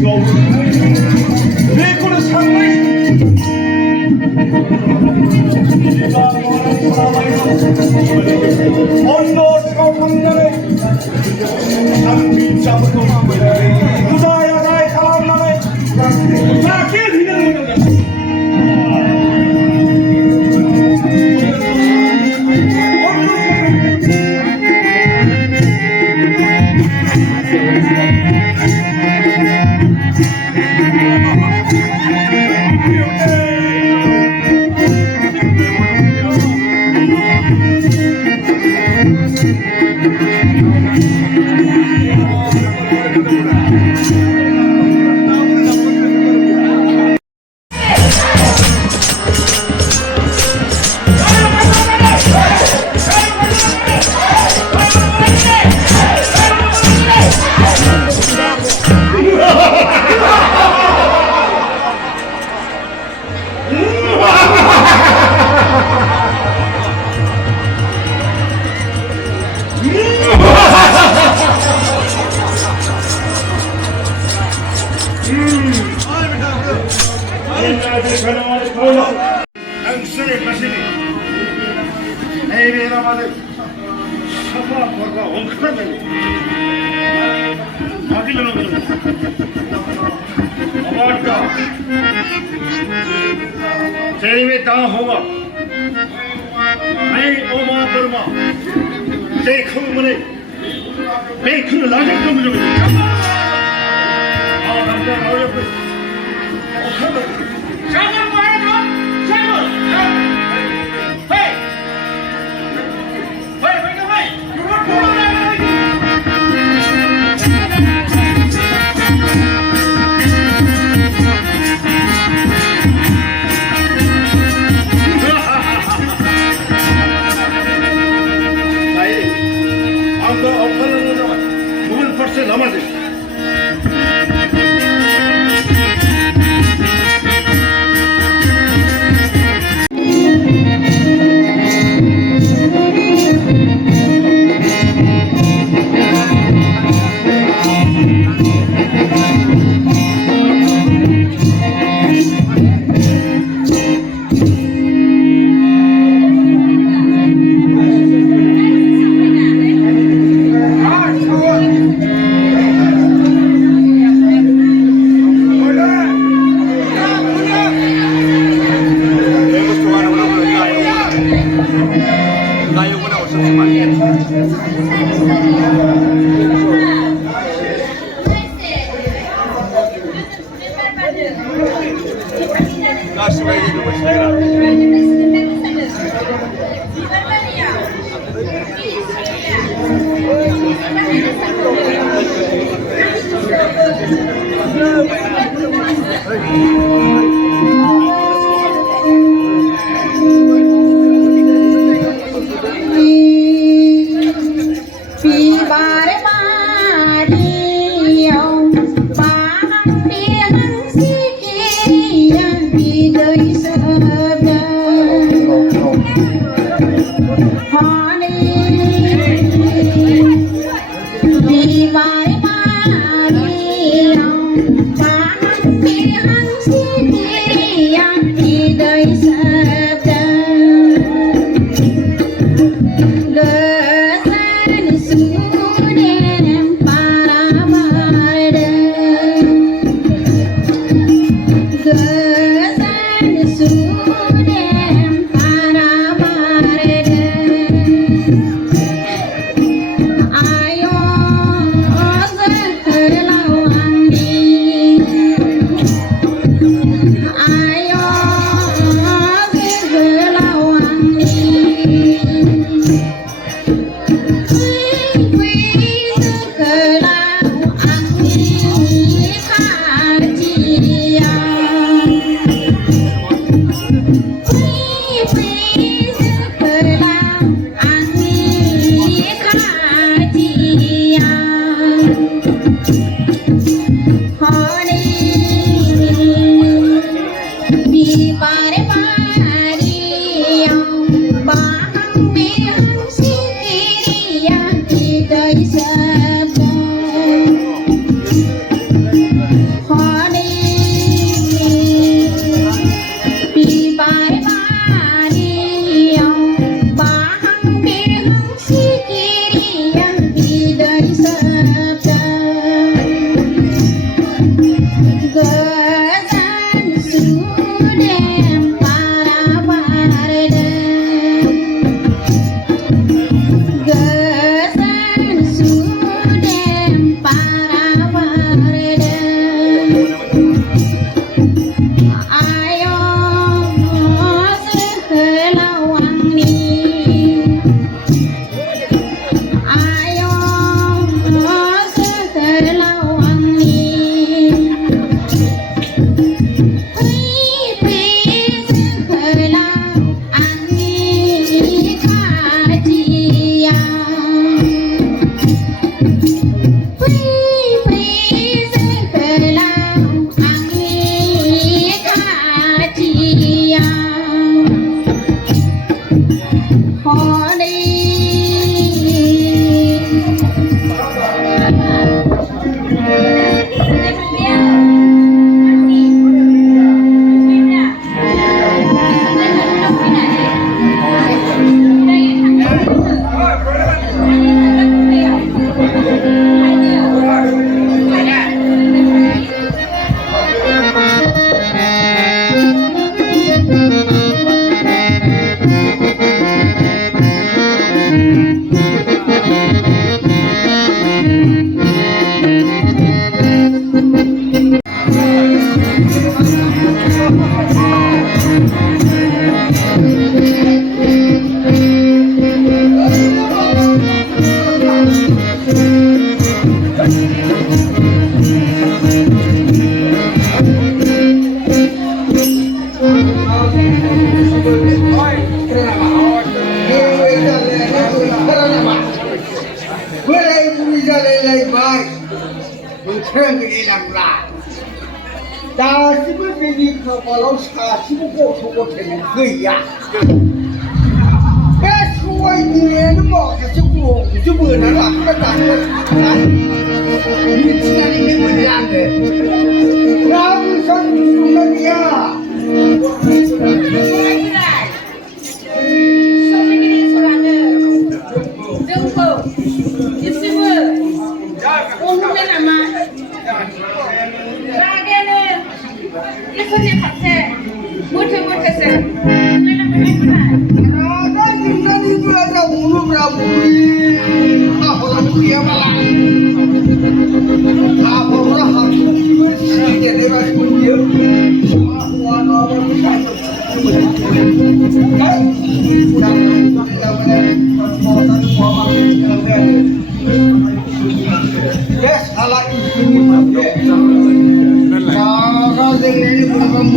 수가 없어. 내 거는 상당히 언더스가 강남에 상빈자부터 부자야 나의 강남에 나게 되는 거다. Cewek daha hava, ay oma durma, dekhu mune, dekhu lagdang mı diyor? Langdang oraya koy. Çabuk var mı? Çabuk. Hey. Hey, hey. Namazı. 트렁이니 남라. 다시는 비니 커버로 45고 못하는 거야. 왜 수고있는 먹어서 구멍 하나도 이 지난이 내 머리 안 돼. 나무선 누구야? 소식이 소라는 정보 입시부 오후에 남아 나에게는 이소지 자체 못해서 나가 인간이 그러자 오늘이라 우리 하호라 말아. 하호라 하고 시계 내가 손이요. 하호와 너무 잘 Yes, I like aku dia pun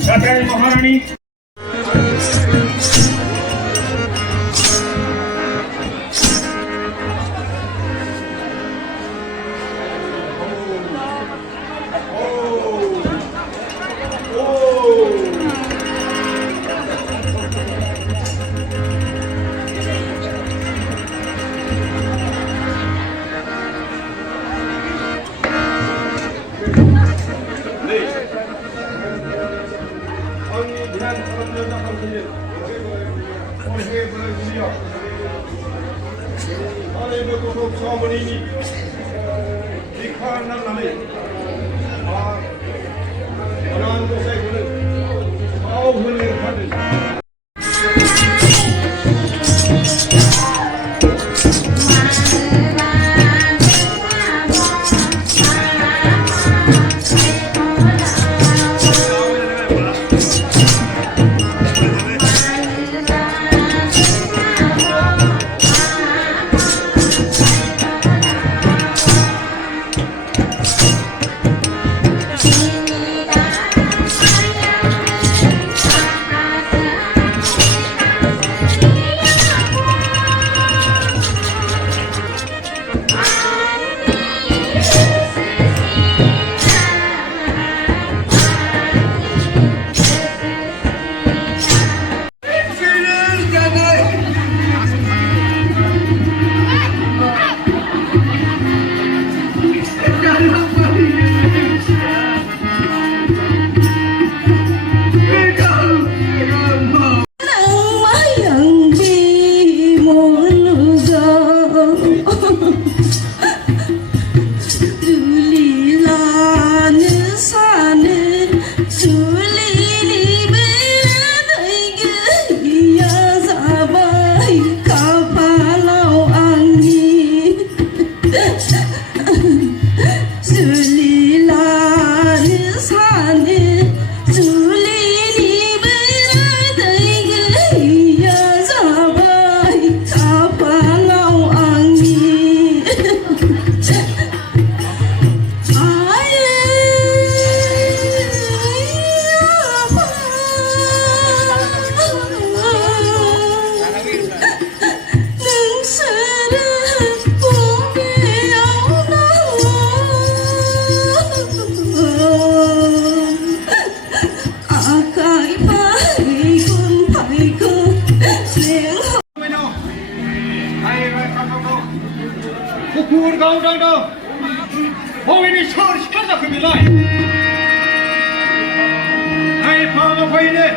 sadar juga. 구구를 가운데다 호인이 서울 시켰다 그입니다. 나의 방어 보이네.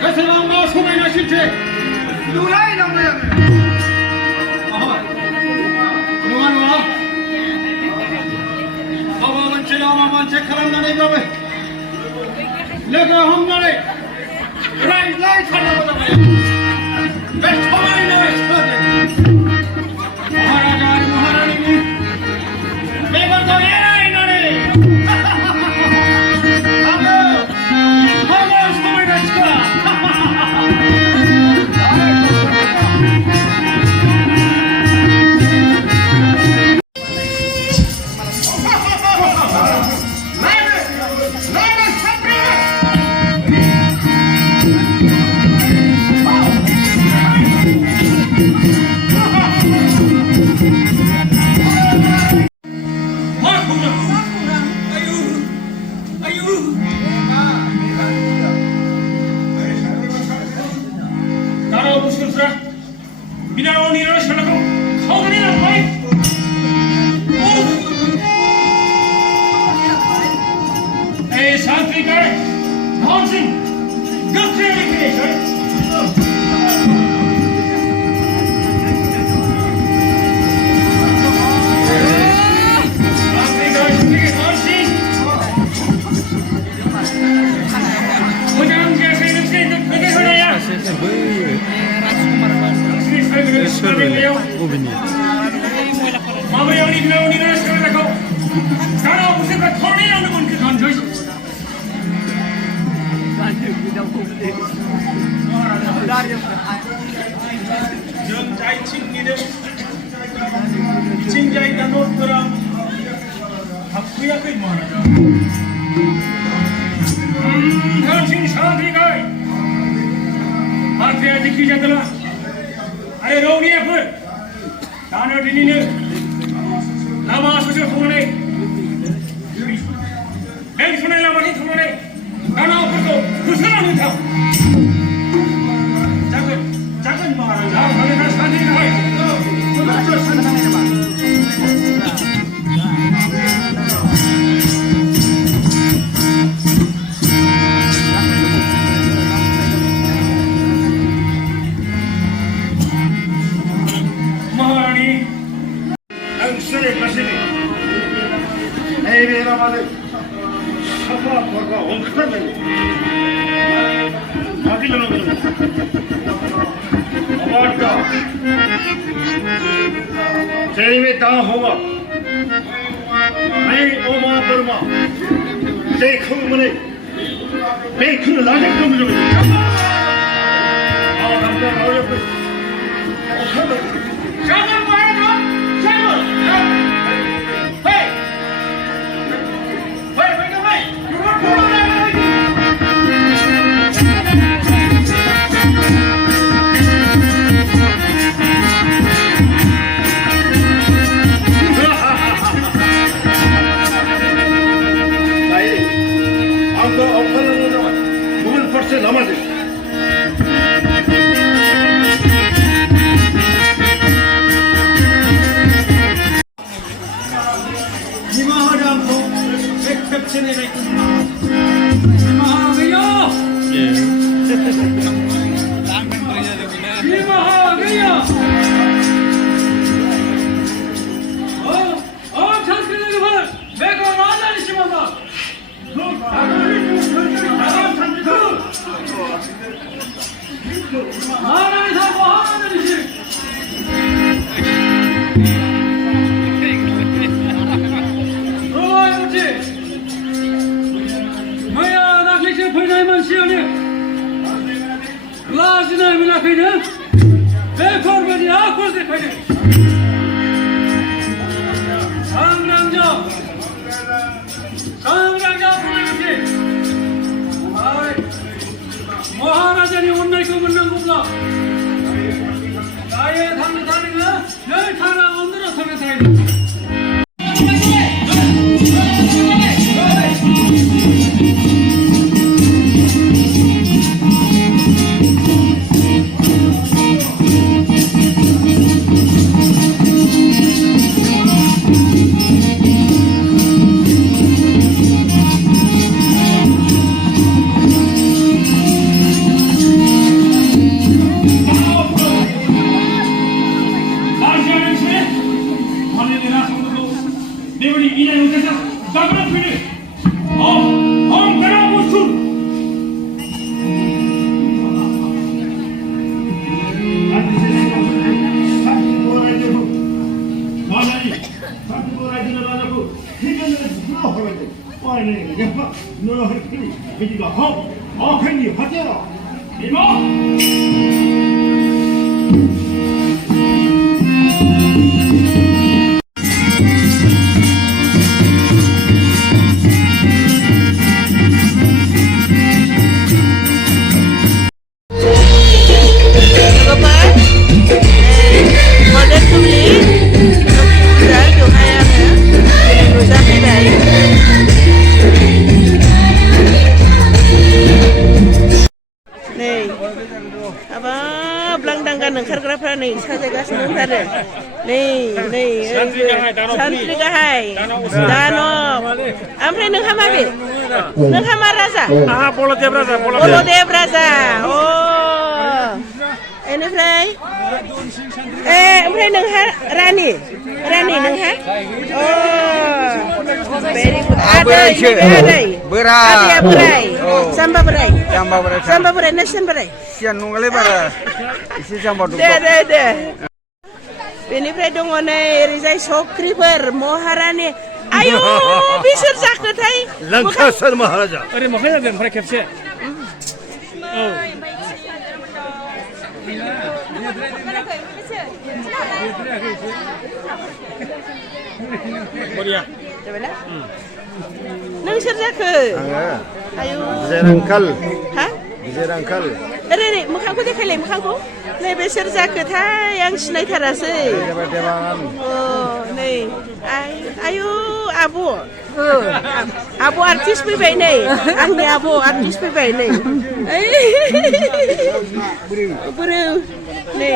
가서방과 소매나 실체 누라이 나무야. 아하, 그만 와. 아바만 지나마만 제카랑 나네 가면 내가 험나네 라이 살아보자 말이야. 왜 처만이 나와 있어? महाराजा महारानी ने labour तो ये ना इन्होंने हम उसको भी बचका अरे रोगिया पर दाना दिनी ने लामा सुसे फोने बैंक सुने लामा नहीं फोने गाना ऊपर को दूसरा नहीं था जागन महाराज आप हमें ना शादी ना है तो बच्चों शादी नहीं है 제임의 다 호마 아이 오마 버마 제 큰문에 베이크는 라장 좀 좀. 아 남자 어렵고. 잠깐 말해줘. 잠깐. 헤이. 헤이. 이거 보러 से नमस्ते निमाहाराम को एक्सेप्शन है निमाहागयो निमाहागयो ओ संस्कृत के भर बेको राजा निशिमामा लाजिनाय मानसियानो लाजिनाय मोनाखैनो बेफोरबायदि आखल देखायदों। सांग्रां जा बुंनायसै महाराजानि अननायखौ मोननांगौब्ला दायो थांनो थाङो नै थारा अन्धराव थांनो थाङो। Santri gahay, danau. Amre nengha mabe, nengha maraza. Ah, Gwdw raja. Gwdw raja. Oh, ini fly. Amre nengha rani nengha. Oh, very good. Adai. Berai. Samba berai. Nation berai. Sian nunggalnya bara. Isi jambal dulu. Deh. बेनिफ्राय दङ नै ओरैजाय सख्रिफोर महारानि आयु बिसोर जाखोथाय लंकासर महाराजा ओरै मोखां जादों ओमफ्राय खेबसे बरिया नों सोर जाखो आयु जेरंकल ओरै मोखांखौ देखायलाय मोखांखौ नैबे सोर जाखोथाय आं सिनायथारासै नै आयु आब' आर्टिस्ट फैबाय नै आंनि आब' आर्टिस्ट फैबाय नै बोरो नै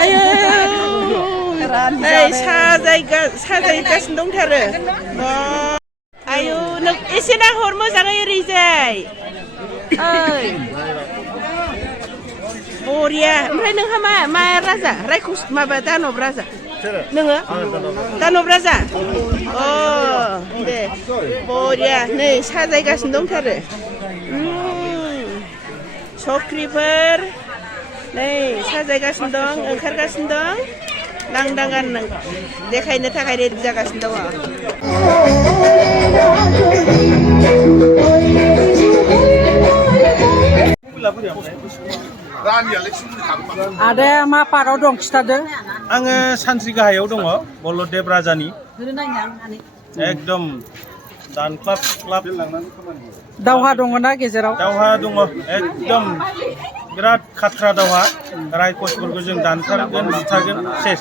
आयु साजायगासिनो दंथारो आयु नों एसे नाहर मोजाङै ओरैजाय ओइ बरिया ओमफ्राय नोंहा मा राजा रायखस माबा दानब राजा नोङो दानब राजा अ दे बरिया नै साजायगासिनो दंथारो सख्रिफोर नै साजायगासिनो दं ओंखारगासिनो दं लांदां गान देखायनो थाखाय रेडि जागासिनो दङ आदाया मा पार्टआव दं खिथादो आङो सानथ्रि गाहायाव दङ gwdw राजानि एकदम दानख्लाब दावहा दङना गेजेराव दावहा दङ एकदम बिराद खाथ्रा दावहा रायखसफोरखौ जों दानथारगोन बुथारगोन सेस